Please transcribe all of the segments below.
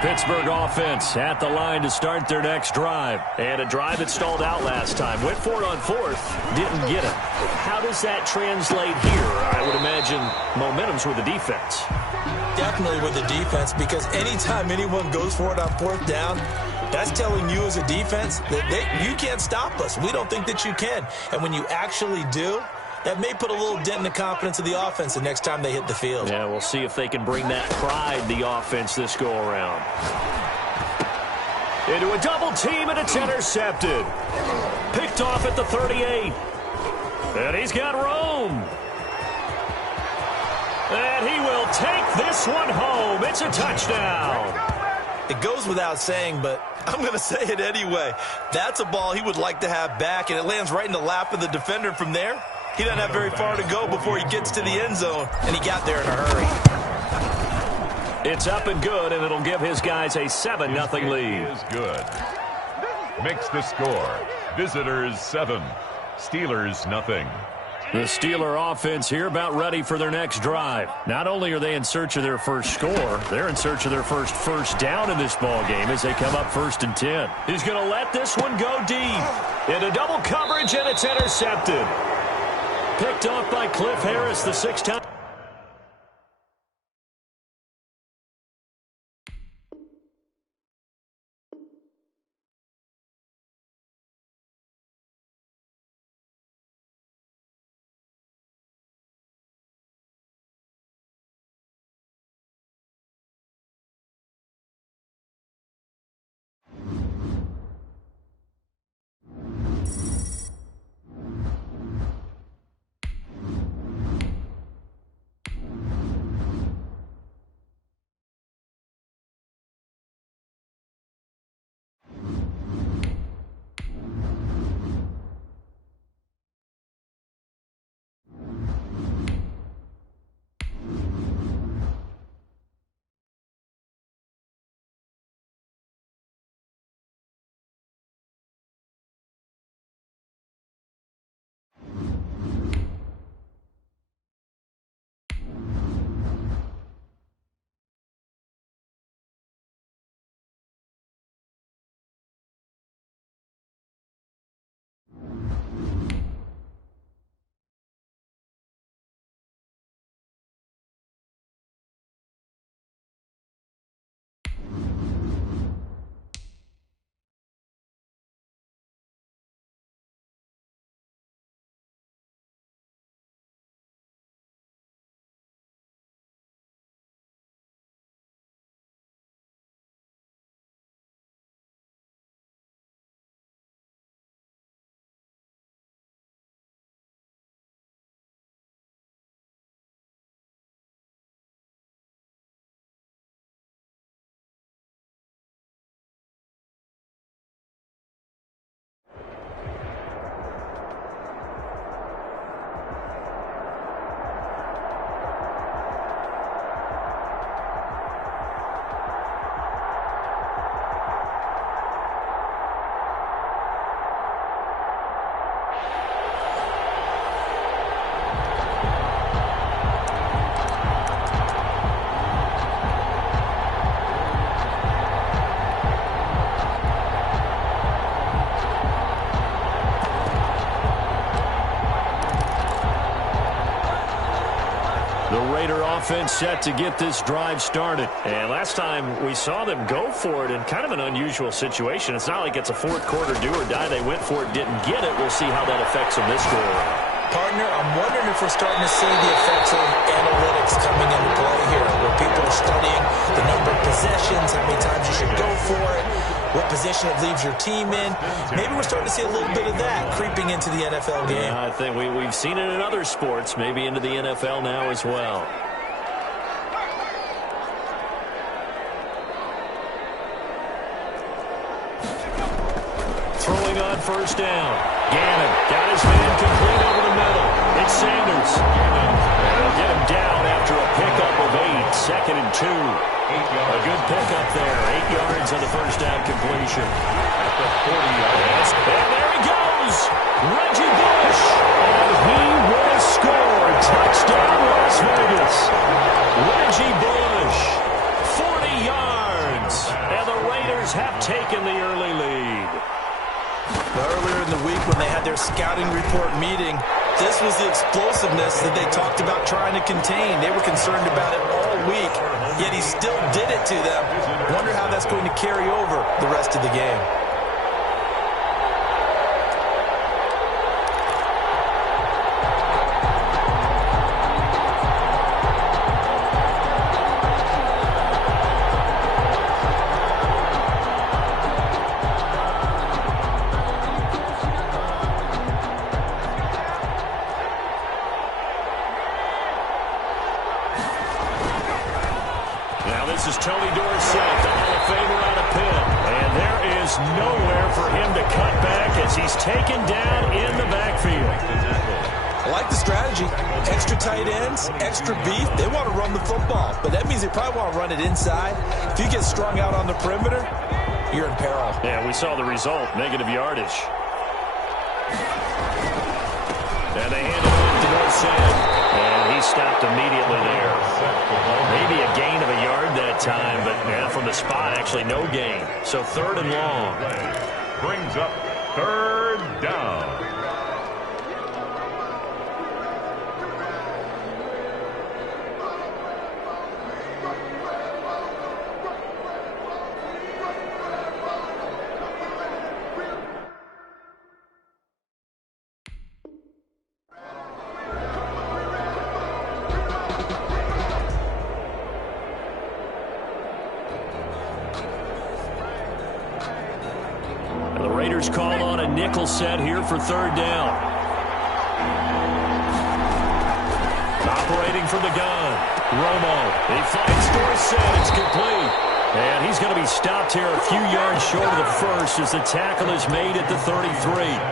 Pittsburgh offense at the line to start their next drive. And a drive that stalled out last time. Went for it on fourth, didn't get it. How does that translate here? I would imagine momentum's with the defense. Definitely with the defense, because anytime anyone goes for it on fourth down, that's telling you as a defense that you can't stop us. We don't think that you can. And when you actually do, that may put a little dent in the confidence of the offense the next time they hit the field. Yeah, we'll see if they can bring that pride, the offense, this go-around. Into a double team, and it's intercepted. Picked off at the 38. And he's got room. And he will take this one home. It's a touchdown. It goes without saying, but I'm going to say it anyway. That's a ball he would like to have back, and it lands right in the lap of the defender from there. He doesn't have very far to go before he gets to the end zone, and he got there in a hurry. It's up and good, and it'll give his guys a 7-0 lead. Is good. Makes the score. Visitors 7, Steelers nothing. The Steeler offense here about ready for their next drive. Not only are they in search of their first score, they're in search of their first down in this ball game as they come up 1st and 10. He's going to let this one go deep. Into double coverage, and it's intercepted. Picked off by Cliff Harris, the 6th time. Offense set to get this drive started. And last time we saw them go for it in kind of an unusual situation. It's not like it's a fourth quarter do or die. They went for it, didn't get it. We'll see how that affects them this go around. Partner, I'm wondering if we're starting to see the effects of analytics coming into play here, where people are studying the number of possessions, how many times you should go for it, what position it leaves your team in. Maybe we're starting to see a little bit of that creeping into the NFL game. Yeah, I think we've seen it in other sports, maybe into the NFL now as well. Throwing on first down. Gannon got his man complete over the middle. It's Sanders. They'll get him down after a pickup of 8. 2nd and 2. A good pickup there. 8 yards on the first down completion. At the 40-yard. And there he goes. Reggie Bush. And he will score. Touchdown, Las Vegas. Reggie Bush. 40 yards. scouting report meeting, this was the explosiveness that they talked about trying to contain. They were concerned about it all week, yet he still did it to them. Wonder how that's going to carry over the rest of the game. This is Tony Dorsett, the Hall of Famer out of Pitt. And there is nowhere for him to cut back as he's taken down in the backfield. I like the strategy. Extra tight ends, extra beef. They want to run the football, but that means they probably want to run it inside. If you get strung out on the perimeter, you're in peril. Yeah, we saw the result, negative yardage. And they hand it off to Dorsett. And he stopped immediately there. Maybe a gain of a yard that time, but from the spot, actually no gain. So 3rd and long. Brings up 3rd down. Raiders call on a nickel set here for 3rd down. Operating from the gun. Romo. He finds Dorsett. It's complete. And he's going to be stopped here a few yards short of the first as the tackle is made at the 33.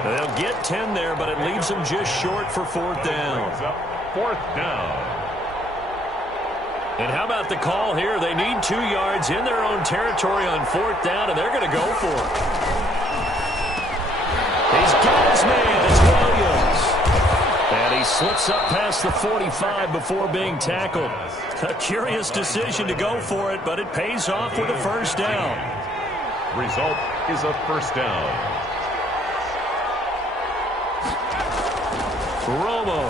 They'll get 10 there, but it leaves them just short for 4th down. 4th down. And how about the call here? They need 2 yards in their own territory on 4th down, and they're going to go for it. He's got his man. It's Williams. And he slips up past the 45 before being tackled. A curious decision to go for it, but it pays off with a 1st down. Result is a 1st down. Romo.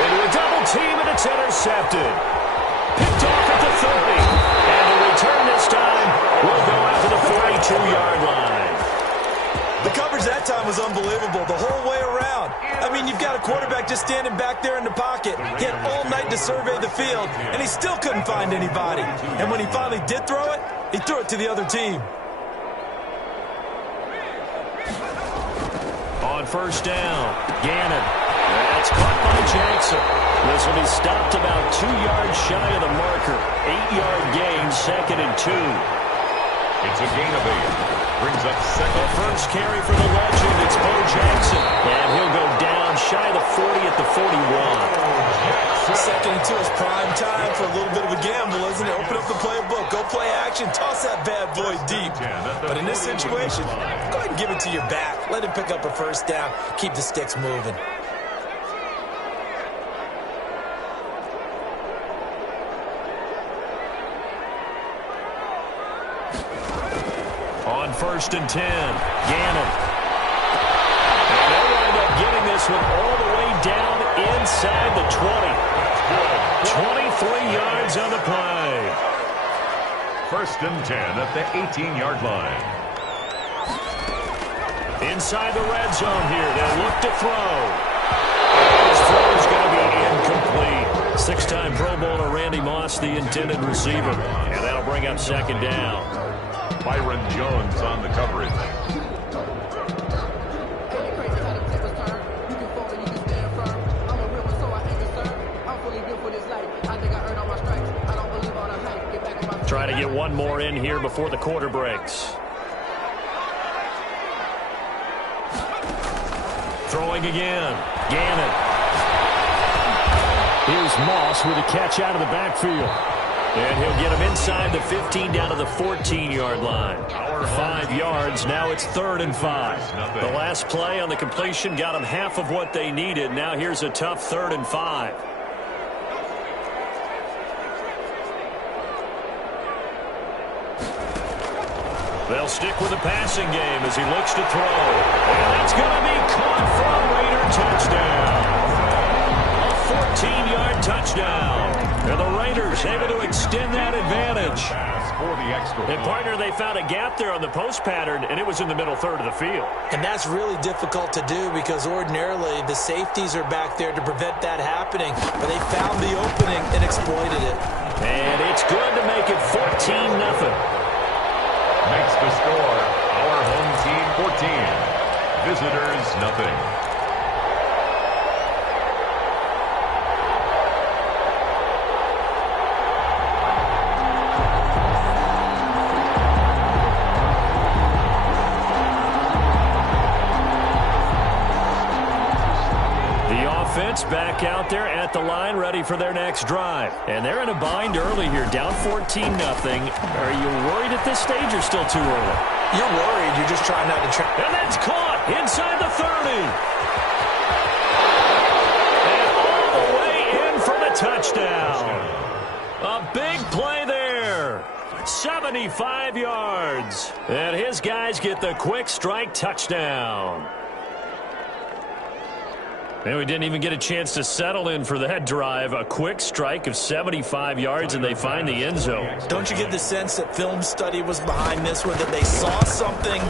Into a double team, and it's intercepted. Picked off at the 30. And the return this time will go out to the 42-yard line. The coverage that time was unbelievable the whole way around. I mean, you've got a quarterback just standing back there in the pocket. He had all night to survey the field, and he still couldn't find anybody. And when he finally did throw it, he threw it to the other team. On 1st down, Gannon. That's caught by Jackson. This will be stopped about 2 yards shy of the marker. 8-yard gain, 2nd and 2. It's a gain of 8. Brings up 2nd. The first carry for the legend, it's Bo Jackson. And he'll go down shy of the 40 at the 41. 2nd and 2 is prime time for a little bit of a gamble, isn't it? Open up the playbook, go play action, toss that bad boy deep. But in this situation, go ahead and give it to your back. Let him pick up a 1st down, keep the sticks moving. On 1st and 10, Gannon. And they'll wind up getting this one all the way down inside the 20. 23 yards on the play. 1st and 10 at the 18-yard line. Inside the red zone here. They'll look to throw. His throw is going to be incomplete. 6-time Pro Bowler Randy Moss, the intended receiver. And that'll bring up 2nd down. Byron Jones on the coverage. Trying to get one more in here before the quarter breaks. Throwing again. Gannon. Here's Moss with a catch out of the backfield. And he'll get him inside the 15 down to the 14-yard line. 5 yards. Now it's 3rd and 5. The last play on the completion got them half of what they needed. Now here's a tough 3rd and 5. They'll stick with the passing game as he looks to throw. And that's going to be caught for a Raider touchdown. A 14-yard touchdown. And the Raiders able to extend that advantage. And, partner, they found a gap there on the post pattern, and it was in the middle third of the field. And that's really difficult to do because ordinarily the safeties are back there to prevent that happening. But they found the opening and exploited it. And it's good to make it 14-0. Makes the score our home team 14. Visitors nothing. Back out there at the line, ready for their next drive. And they're in a bind early here, down 14-0. Are you worried at this stage or still too early? You're worried. You're just trying not to try. And that's caught inside the 30. And all the way in for the touchdown. A big play there. 75 yards. And his guys get the quick strike touchdown. And we didn't even get a chance to settle in for that drive. A quick strike of 75 yards, and they find the end zone. Don't you get the sense that film study was behind this one, that they saw something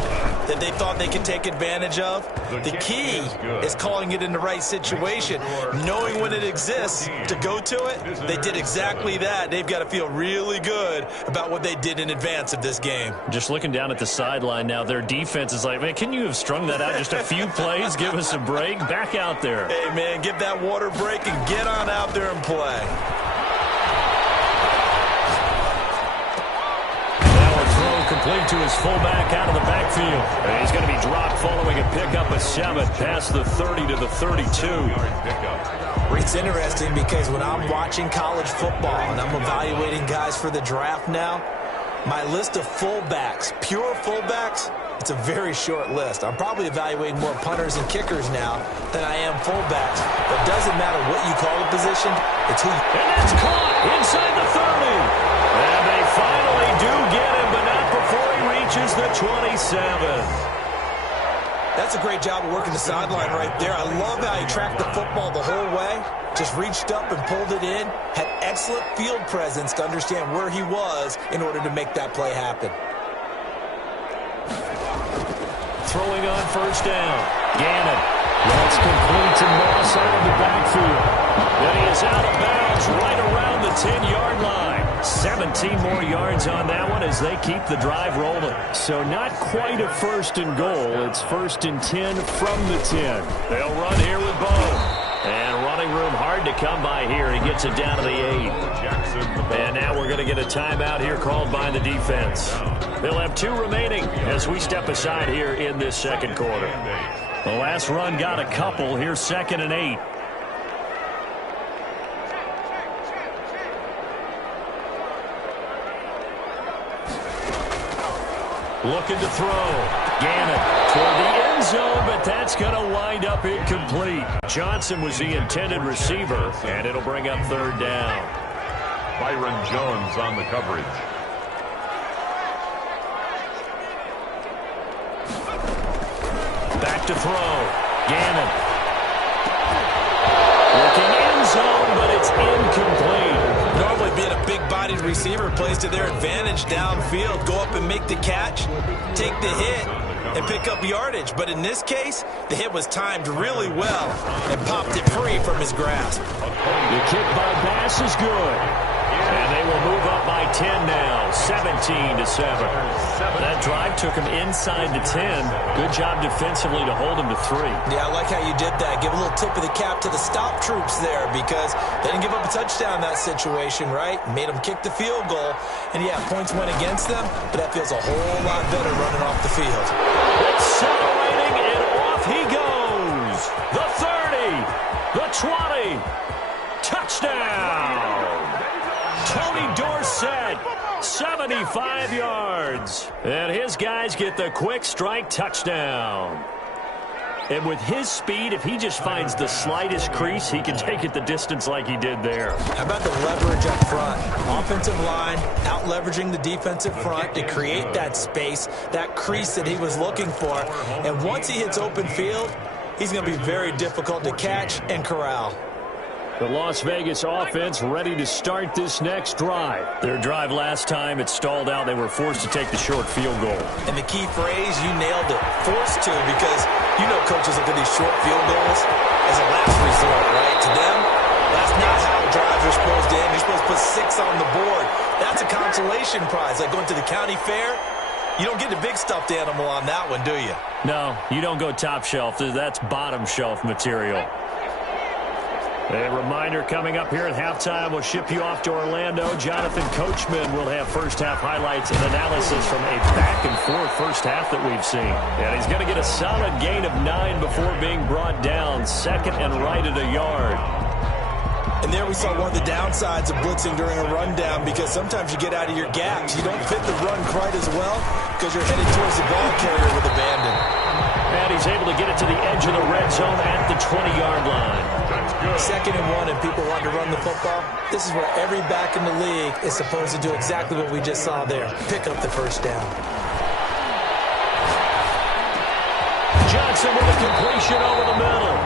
that they thought they could take advantage of? The key is calling it in the right situation, knowing when it exists to go to it. They did exactly that. They've got to feel really good about what they did in advance of this game. Just looking down at the sideline now, their defense is like, man, can you have strung that out just a few plays? Give us a break. Back out there. Hey, man, give that water break and get on out there and play. Now a throw complete to his fullback out of the backfield. And he's going to be dropped following a pickup of 7 past the 30 to the 32. It's interesting because when I'm watching college football and I'm evaluating guys for the draft now, my list of fullbacks, pure fullbacks, it's a very short list. I'm probably evaluating more punters and kickers now than I am fullbacks. But it doesn't matter what you call the position. It's who. And that's caught inside the 30. And they finally do get him, but not before he reaches the 27. That's a great job of working the sideline right there. I love how he tracked the football the whole way. Just reached up and pulled it in. Had excellent field presence to understand where he was in order to make that play happen. Throwing on first down. Gannon. That's complete to Moss out of the backfield. And he is out of bounds right around the 10-yard line. 17 more yards on that one as they keep the drive rolling. So not quite a first and goal. It's first and 10 from the 10. They'll run here with Bo. And running room hard to come by here. He gets it down to the 8. And now we're going to get a timeout here called by the defense. They'll have 2 remaining as we step aside here in this second quarter. The last run got a couple. Here's 2nd and 8. Looking to throw. Gannon toward the end zone, but that's going to wind up incomplete. Johnson was the intended receiver, and it'll bring up 3rd down. Byron Jones on the coverage. Back to throw. Gannon. Looking end zone, but it's incomplete. Normally being a big-bodied receiver plays to their advantage downfield. Go up and make the catch, take the hit, and pick up yardage. But in this case, the hit was timed really well and popped it free from his grasp. The kick by Bass is good. And they will move up by 10 now, 17-7. That drive took him inside the 10. Good job defensively to hold him to 3. Yeah, I like how you did that. Give a little tip of the cap to the stop troops there because they didn't give up a touchdown in that situation, right? Made them kick the field goal. And, yeah, points went against them, but that feels a whole lot better running off the field. Accelerating, and off he goes. The 30, the 20, touchdown. Tony Dorsett, 75 yards. And his guys get the quick strike touchdown. And with his speed, if he just finds the slightest crease, he can take it the distance like he did there. How about the leverage up front? Offensive line out-leveraging the defensive front to create that space, that crease that he was looking for. And once he hits open field, he's going to be very difficult to catch and corral. The Las Vegas offense ready to start this next drive. Their drive last time, it stalled out. They were forced to take the short field goal. And the key phrase, you nailed it, forced to, because you know coaches look at these short field goals as a last resort, right? To them, that's not how drives are supposed to end. You're supposed to put 6 on the board. That's a consolation prize, like going to the county fair. You don't get the big stuffed animal on that one, do you? No, you don't go top shelf. That's bottom shelf material. A reminder coming up here at halftime. We'll ship you off to Orlando. Jonathan Coachman will have first-half highlights and analysis from a back-and-forth first half that we've seen. And he's going to get a solid gain of 9 before being brought down. Second and right at a yard. And there we saw one of the downsides of blitzing during a rundown, because sometimes you get out of your gaps. You don't fit the run quite as well because you're headed towards the ball carrier with abandon. And he's able to get it to the edge of the red zone at the 20-yard line. Second and 1, and people want to run the football. This is where every back in the league is supposed to do exactly what we just saw there. Pick up the first down. Johnson with a completion over the middle.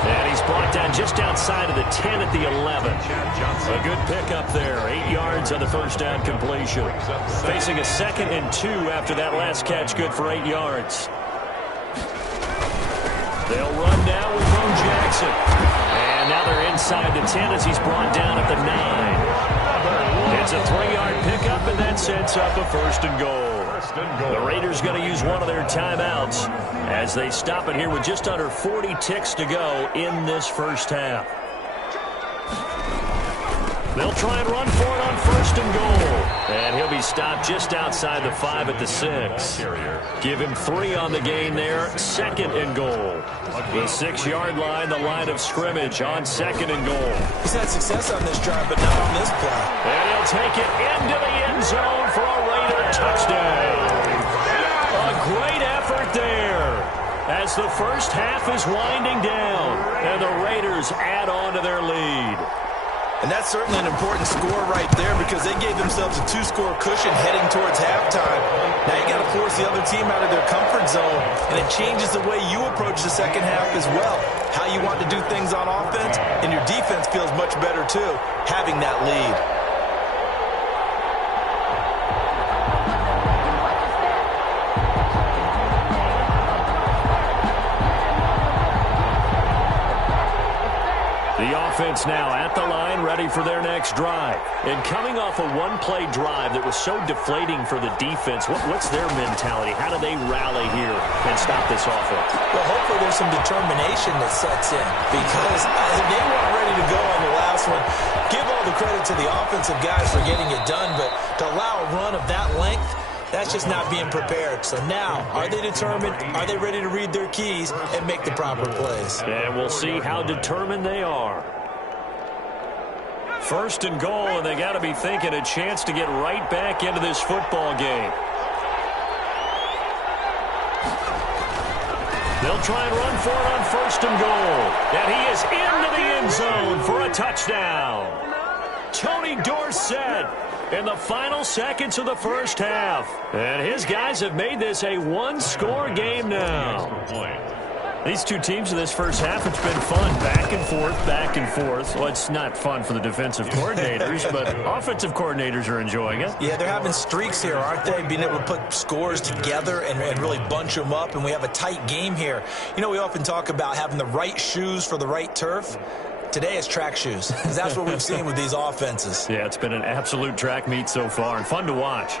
And he's brought down just outside of the 10 at the 11. A good pickup there. 8 yards on the first down completion. Facing a 2nd and 2 after that last catch, good for 8 yards. They'll run now with Bo Jackson. And now they're inside the 10 as he's brought down at the 9. It's a 3-yard pickup, and that sets up a 1st and goal. The Raiders going to use one of their timeouts as they stop it here with just under 40 ticks to go in this first half. They'll try and run for it on 1st and goal. And he'll be stopped just outside the 5 at the 6. Give him 3 on the gain there. 2nd and goal. The 6-yard line, the line of scrimmage on 2nd and goal. He's had success on this drive, but not on this play. And he'll take it into the end zone for a Raider touchdown. A great effort there as the first half is winding down. And the Raiders add on to their lead. And that's certainly an important score right there, because they gave themselves a 2-score cushion heading towards halftime. Now you got to force the other team out of their comfort zone, and it changes the way you approach the second half as well. How you want to do things on offense, and your defense feels much better too, having that lead. Offense now at the line, ready for their next drive. And coming off a one-play drive that was so deflating for the defense, what's their mentality? How do they rally here and stop this offense? Well, hopefully there's some determination that sets in, because they weren't ready to go on the last one. Give all the credit to the offensive guys for getting it done, but to allow a run of that length, that's just not being prepared. So now, are they determined? Are they ready to read their keys and make the proper plays? And we'll see how determined they are. 1st and goal, and they got to be thinking a chance to get right back into this football game. They'll try and run for it on 1st and goal. And he is into the end zone for a touchdown. Tony Dorsett in the final seconds of the first half. And his guys have made this a 1-score game now. These two teams in this first half, it's been fun. Back and forth, back and forth. Well, it's not fun for the defensive coordinators, but offensive coordinators are enjoying it. Yeah, they're having streaks here, aren't they? Being able to put scores together and really bunch them up, and we have a tight game here. You know, we often talk about having the right shoes for the right turf. Today it's track shoes, because that's what we've seen with these offenses. Yeah, it's been an absolute track meet so far, and fun to watch.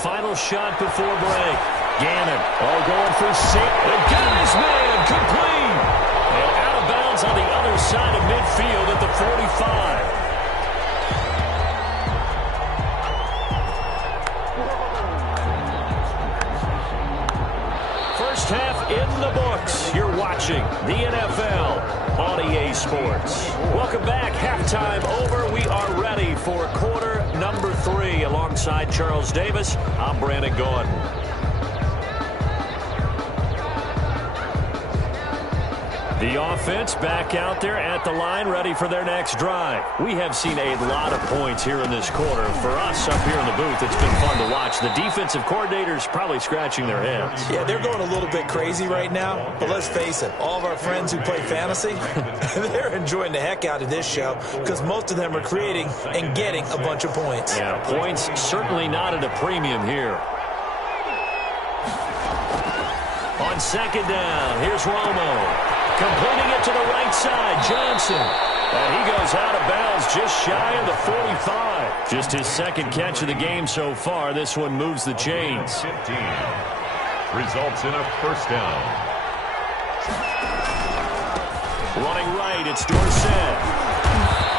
Final shot before break. Gannon all going for 6. And got his man complete. And out of bounds on the other side of midfield at the 45. First half in the books. You're watching the NFL on EA Sports. Welcome back. Halftime. halftime over. We are ready for quarter number 3. Alongside Charles Davis, I'm Brandon Gaudin. The offense back out there at the line, ready for their next drive. We have seen a lot of points here in this quarter. For us up here in the booth, it's been fun to watch. The defensive coordinators probably scratching their heads. Yeah, they're going a little bit crazy right now, but let's face it, all of our friends who play fantasy, they're enjoying the heck out of this show because most of them are creating and getting a bunch of points. Yeah, points certainly not at a premium here. On second down, here's Romo. Completing it to the right side, Johnson. And he goes out of bounds just shy of the 45. Just his second catch of the game so far. This one moves the chains. 15. Results in a first down. Running right, it's Dorsett.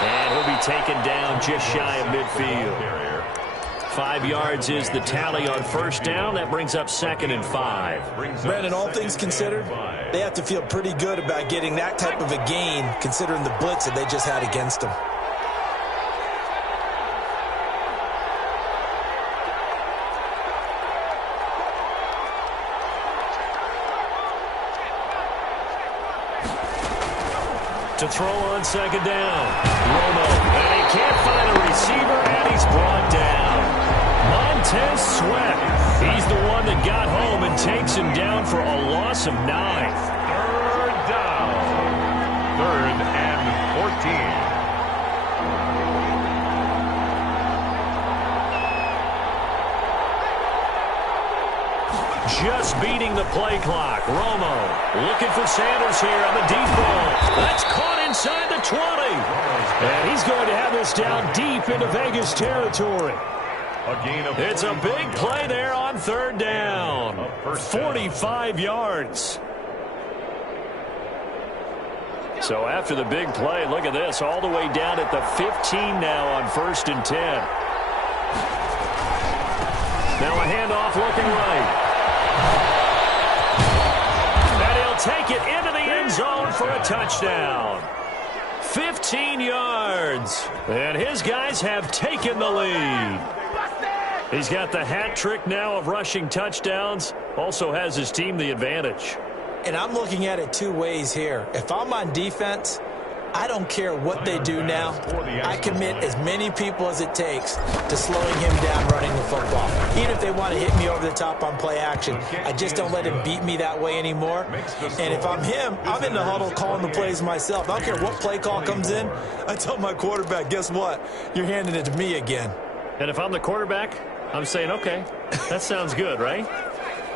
And he'll be taken down just shy of midfield. 5 yards is the tally on first down. That brings up 2nd and 5. Brandon, all things considered, they have to feel pretty good about getting that type of a gain considering the blitz that they just had against them. To throw on second down. Romo. And he can't find a receiver, and he's brought down. Montez Sweat. He's the one that got home and takes him down for a loss of 9. Third down. 3rd and 14. Just beating the play clock. Romo looking for Sanders here on the deep ball. That's caught inside the 20. And he's going to have this down deep into Vegas territory. It's a big play there on third down. 45 yards. So after the big play, look at this, all the way down at the 15 now on 1st and 10. Now a handoff looking right. And he'll take it into the end zone for a touchdown. 15 yards. And his guys have taken the lead. He's got the hat trick now of rushing touchdowns. Also has his team the advantage. And I'm looking at it 2 ways here. If I'm on defense, I don't care what they do now. I commit as many people as it takes to slowing him down running the football. Even if they want to hit me over the top on play action, I just don't let him beat me that way anymore. And if I'm him, I'm in the huddle calling the plays myself. I don't care what play call comes in. I tell my quarterback, guess what? You're handing it to me again. And if I'm the quarterback, I'm saying, okay, that sounds good, right?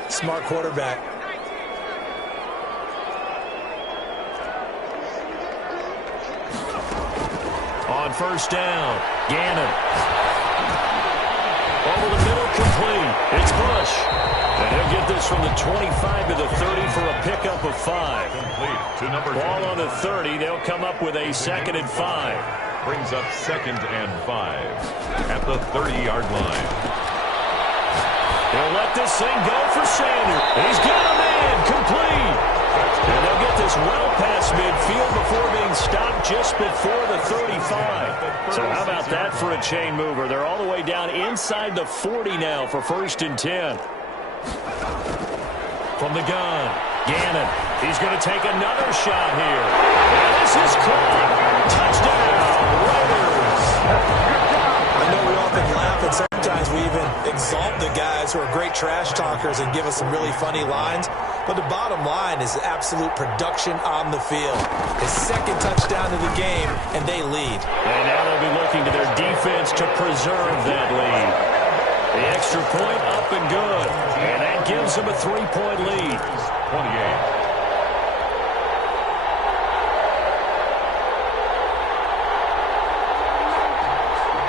Smart quarterback. On first down, Gannon. Over the middle, complete. It's Bush. And he'll get this from the 25 to the 30 for a pickup of 5. Ball on the 30. They'll come up with a 2nd and 5. Brings up 2nd and 5 at the 30-yard line. They'll let this thing go for Sanders. He's got a man, complete. And they'll get this well past midfield before being stopped just before the 35. So how about that for a chain mover? They're all the way down inside the 40 now for 1st and 10. From the gun, Gannon. He's going to take another shot here. And this is caught. Touchdown, Raiders. I know we often laugh, and sometimes we even exalt the guys who are great trash talkers and give us some really funny lines. But the bottom line is absolute production on the field. His 2nd touchdown of the game, and they lead. And now they'll be looking to their defense to preserve that lead. The extra point up and good. And that gives them a 3-point lead. 28.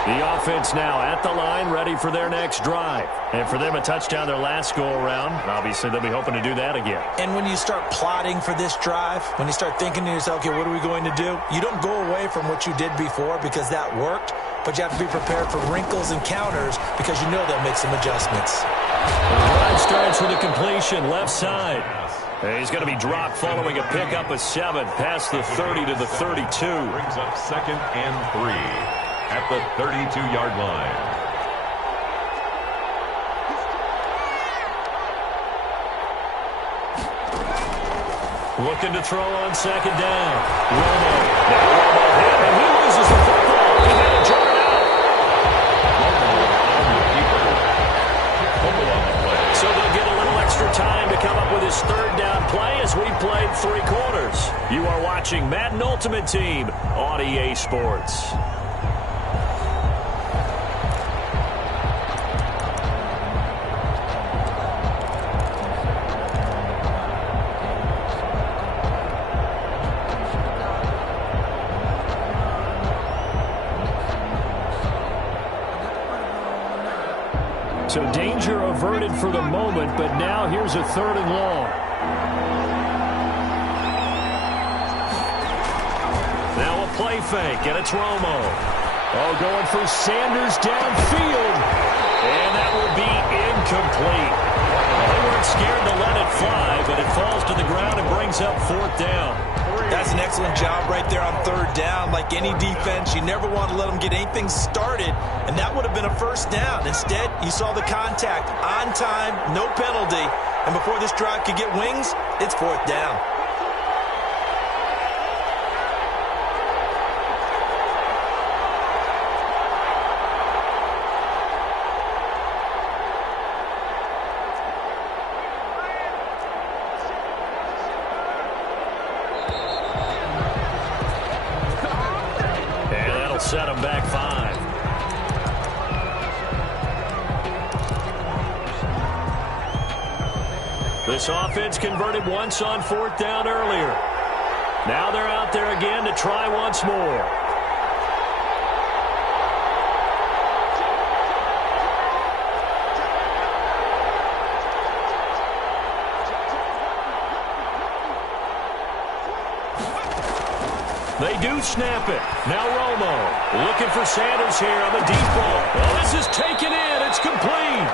The offense now at the line, ready for their next drive. And for them, a touchdown their last go-around. Obviously, they'll be hoping to do that again. And when you start plotting for this drive, when you start thinking to yourself, okay, what are we going to do? You don't go away from what you did before because that worked, but you have to be prepared for wrinkles and counters because you know they'll make some adjustments. The drive starts with a completion left side. And he's going to be dropped following a pickup of 7 past the 30 to the 32. Brings up 2nd and 3 at the 32-yard line. Looking to throw on 2nd down. Romo. Now Romo hit, and he loses the football. He had it jarred out. So they'll get a little extra time to come up with his 3rd down play as we played 3 quarters. You are watching Madden Ultimate Team on EA Sports. So danger averted for the moment, but now here's a 3rd and long. Now a play fake, and it's Romo. Oh, going for Sanders downfield. And that will be incomplete. Well, they weren't scared to let it fly, but it falls to the ground and brings up 4th down. That's an excellent job right there on 3rd down. Like any defense, you never want to let them get anything started, and that would have been a 1st down. Instead, you saw the contact on time, no penalty, and before this drive could get wings, it's 4th down. Set him back 5. This offense converted once on 4th down earlier. Now they're out there again to try once more. They do snap it. Now Romo looking for Sanders here on the deep ball. Well, this is taken in. It's complete.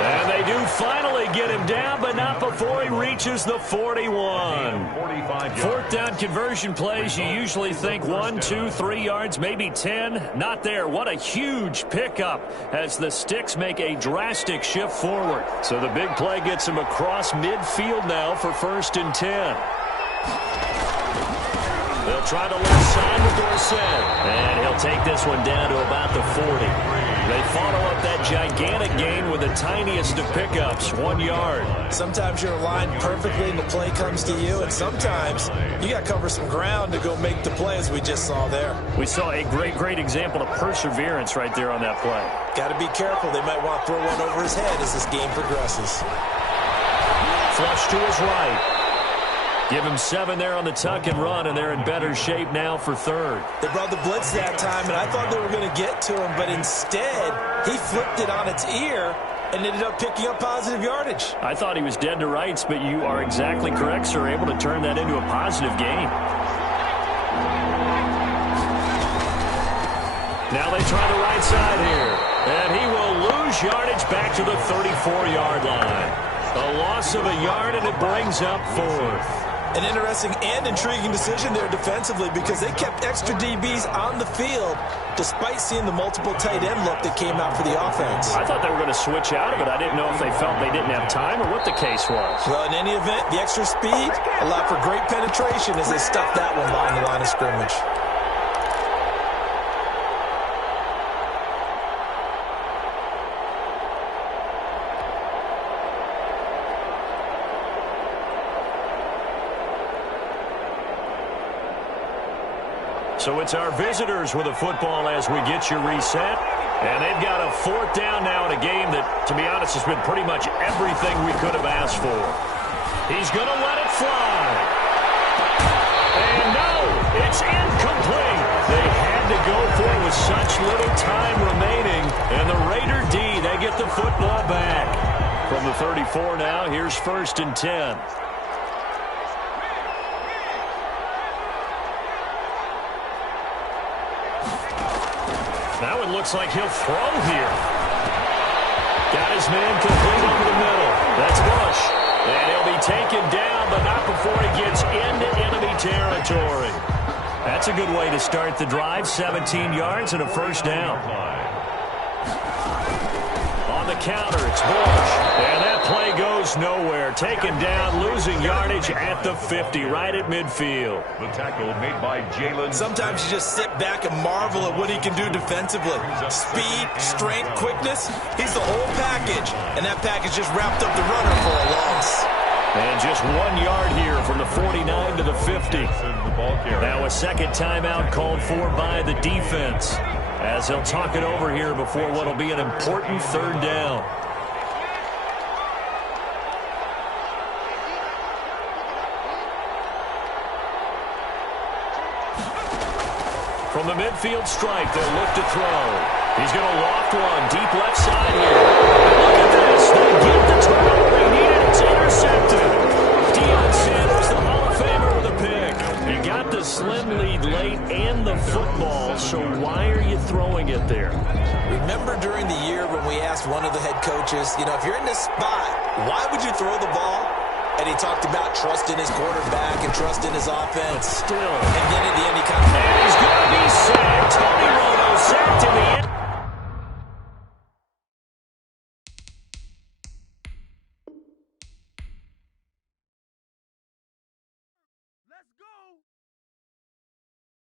And they do finally get him down, but not before he reaches the 41. 4th down conversion plays, you usually think 1, 2, 3 yards, maybe 10. Not there. What a huge pickup as the sticks make a drastic shift forward. So the big play gets him across midfield now for 1st and 10. They'll try the left side with Dorsett. And he'll take this one down to about the 40. They follow up that gigantic gain with the tiniest of pickups, 1 yard. Sometimes you're aligned perfectly and the play comes to you, and sometimes you got to cover some ground to go make the play, as we just saw there. We saw a great example of perseverance right there on that play. Got to be careful. They might want to throw one over his head as this game progresses. Flush to his right. Give him 7 there on the tuck and run, and they're in better shape now for 3rd. They brought the blitz that time, and I thought they were going to get to him, but instead, he flipped it on its ear and ended up picking up positive yardage. I thought he was dead to rights, but you are exactly correct, sir, able to turn that into a positive gain. Now they try the right side here, and he will lose yardage back to the 34-yard line. A loss of a yard, and it brings up 4th. An interesting and intriguing decision there defensively, because they kept extra DBs on the field despite seeing the multiple tight end look that came out for the offense. I thought they were going to switch out of it. I didn't know if they felt they didn't have time or what the case was. Well, in any event, the extra speed allowed for great penetration as they stuffed that one behind the line of scrimmage. So it's our visitors with a football as we get you reset. And they've got a 4th down now in a game that, to be honest, has been pretty much everything we could have asked for. He's going to let it fly. And no, it's incomplete. They had to go for it with such little time remaining. And the Raider D, they get the football back. From the 34 now, here's 1st and 10. Now it looks like he'll throw here. Got his man complete over the middle. That's Bush. And he'll be taken down, but not before he gets into enemy territory. That's a good way to start the drive. 17 yards and a first down. On the counter, it's Bush. And that play goes nowhere. Taken down, losing yardage at the 50, right at midfield. The tackle made by Jalen. Sometimes you just sit back and marvel at what he can do defensively. Speed, strength, quickness, he's the whole package. And that package just wrapped up the runner for a loss. And just 1 yard here from the 49 to the 50. Now a second timeout called for by the defense, as he'll talk it over here before what will be an important third down. From the midfield strike, they'll look to throw. He's going to loft one deep left side here. And look at this. They get the turnover they needed. It's intercepted. Deion Sanders, the Hall of Famer, with a pick. You got the slim lead late and the football, so why are you throwing it there? Remember during the year when we asked one of the head coaches, if you're in this spot, why would you throw the ball? And he talked about trust in his quarterback and trust in his offense. Still. And then at the end he kind of... And he's going to be sacked. Tony Romo sacked him